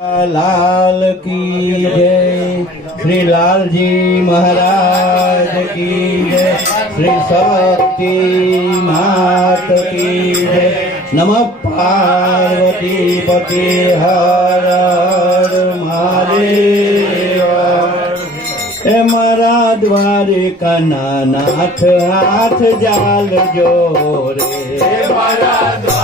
લાલ કી જય શ્રી લાલજી મહારાજ કી જય શ્રી શક્તિ માત કી જય નમ પાર્વતી પતિ હર મહાદેવ એ મારા દ્વારિકા નાથ હાથ જાલ જોરે મારા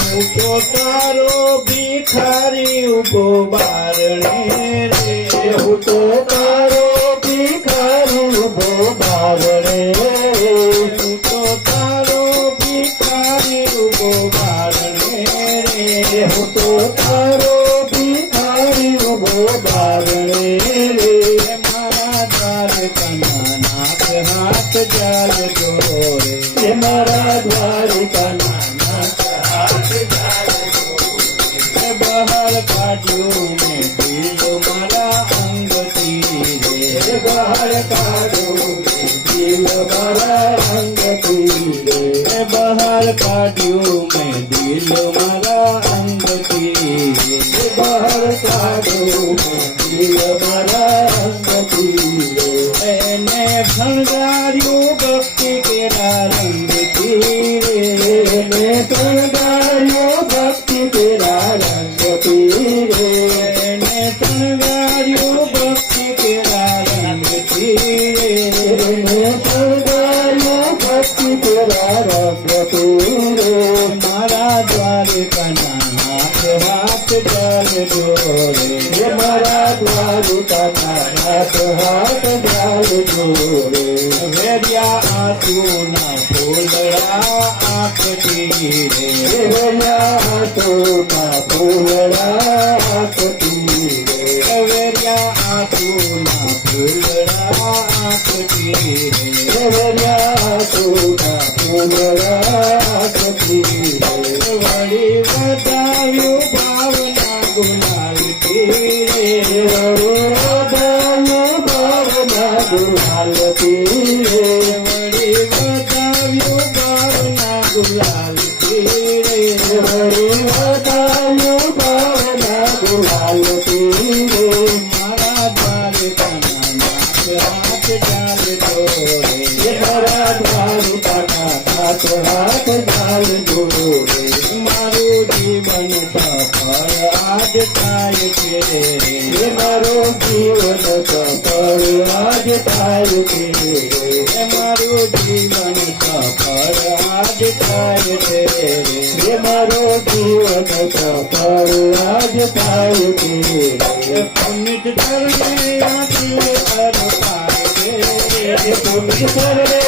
હું તો તારો ભિખારી ઊભો બારણે રે હું તો તારો ભિખારી ઊભો બારણે રે હું તો તારો ભિખારી ઊભો બારણે રે હું તો તારો ભિખારી ઊભો બારણે રે મારા દ્વારકા નાથ હાથ જાલ જોરે હે મારા દ્વારકા નાથ બહાર કાઢ્યું મેં દિલ મારા અંગથી રે બહાર કાઢ્યું મેં દિલ મારા અંગથી રે બહાર કાઢ્યું મેં દિલ મારા અંગથી રે એને શણગાર્યું ભક્તિ કેરા હે મારા દ્વારકા નાથ હાથ ચાલ જોડે. વેર્યા આંસુના ફૂલડા આંખથી રે. વેર્યા આંસુના ફૂલડા આંખથી રે. વેર્યા આંસુના ફૂલડા આંખથી રે. વેર્યા વળી બતાવ્યું ગુલાલથી રે વળી વધાવ્યું ભાવના ગુલાલથી રે વળી વધાવ્યું ભાવના ગુલાલથી રે વળી વધાવ્યું ભાવના ગુલાલથી રે મારા દ્વારકાના નાથ હાથ ચાલ જોરે હે મારા દ્વારકાના નાથ હાથ ચાલ જોરે આજ થાય છે હે મારો જીવન સફળ આજ થાય છે હે મારો જીવન સફળ આજ થાય છે હે મારો જીવન સફળ આજ થાય છે પુનિત કરને આટલે હર પાય છે પુનિત કરને